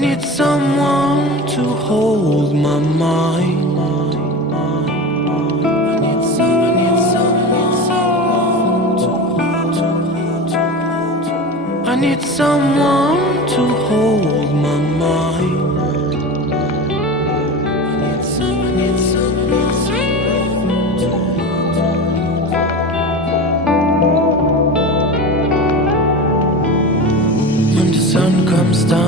need someone to hold my mind. I need someone to hold my mind. When the sun comes down